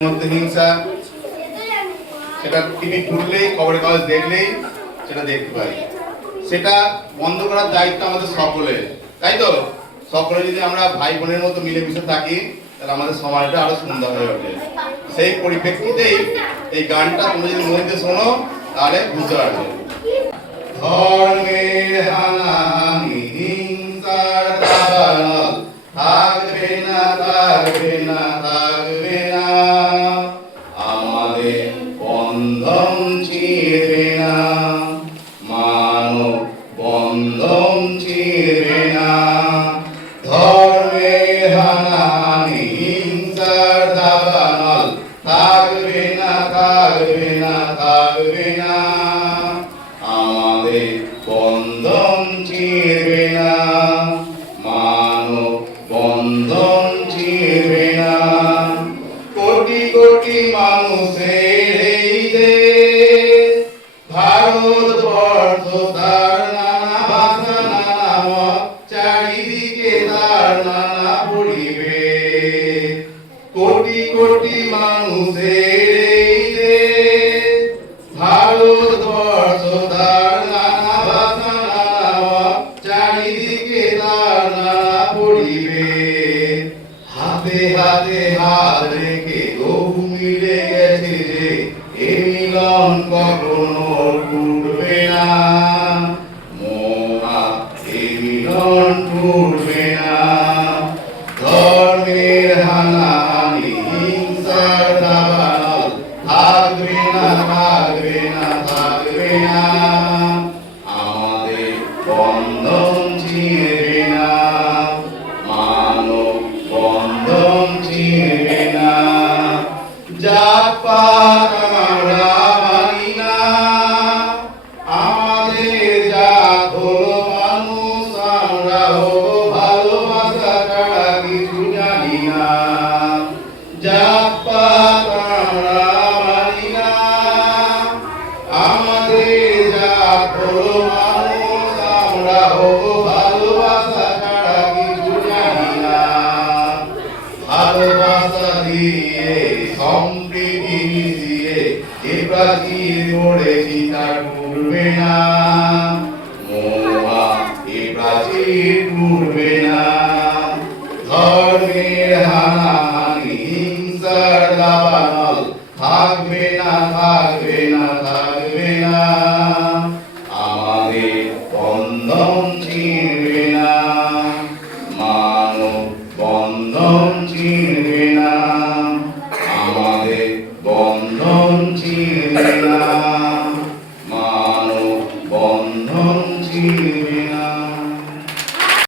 মধ্যে হিংসা, সেটা টিভি খুললেই খবরের কাগজ দেখলেই সেটা দেখতে পাই। সেটা বন্ধ করার দায়িত্ব আমাদের সকলের, তাই তো? সকলে যদি আমরা ভাই বোনের মতো মিলেমিশে থাকি তাহলে আমাদের সমাজটা আরো সুন্দর হয়ে ওঠে। সেই পরিপ্রেক্ষিতেই এই গানটা তোমরা যদি মন দিয়ে শোনো তাহলে বুঝতে পারবে। ধর্মের হানাহানি হিংসার দাবানল থাকবে না, থাকবে না, থাকবে না। আমাদের বন্ধন ছিঁড়বে না, মানব বন্ধন ছিঁড়বে না। ধর্মের হানাহানি হিংসার দাবানল থাকবে না, থাকবে না, থাকবে না। আমাদের বন্ধন ছিঁড়বে না, মানব বন্ধন ছিঁড়বে না। কোটি কোটি মানুষের এই দেশ ভারতবর্ষ, তার নানা ভাষা নানা মত, চারিদিকে তার নানা পরিবেশ। কোটি কোটি মানুষের এই দেশ ভারতবর্ষ, তার নানা ভাষা নানা মত, চারিদিকে তার নানা পরিবেশ। হাতে হাতে হাত রেখে বহু মিলে গেছে যে এ মিলন কখনো টুটবে না। মোরা এ মিলন টুটবে না। ধর্মের হানাহানি হিংসার দাবানল থাকবে না, থাকবে না, থাকবে না। আমাদের বন্ধন ছিঁড়বে না, মানব বন্ধন ছিঁড়বে না। জাতপাত আমরা মানি না, আমাদের জাত হলো মানুষ, আমরা হবো ভালোবাসা ছাড়া কিছু জানি না। জাতপাত আমরা মানি না, আমাদের জাত হলো মানুষ, আমরা হবো ভালোবাসা ছাড়া কিছু জানি না। ভালোবাসা দিয়ে সম্প্রীতি মিশিয়ে যে প্রাচীর গড়েছি তা টুটবে না। মোরা এ প্রাচীর টুটবে না। ধর্মের হানাহানি হিংসার দাবানল থাকবে না, থাকবে না, থাকবে না। আমাদের বন্ধন ছিঁড়বে না, মানব বন্ধন ছিঁড়বে না। আমাদের বন্ধন ছিঁড়বে না, মানব বন্ধন ছিঁড়বে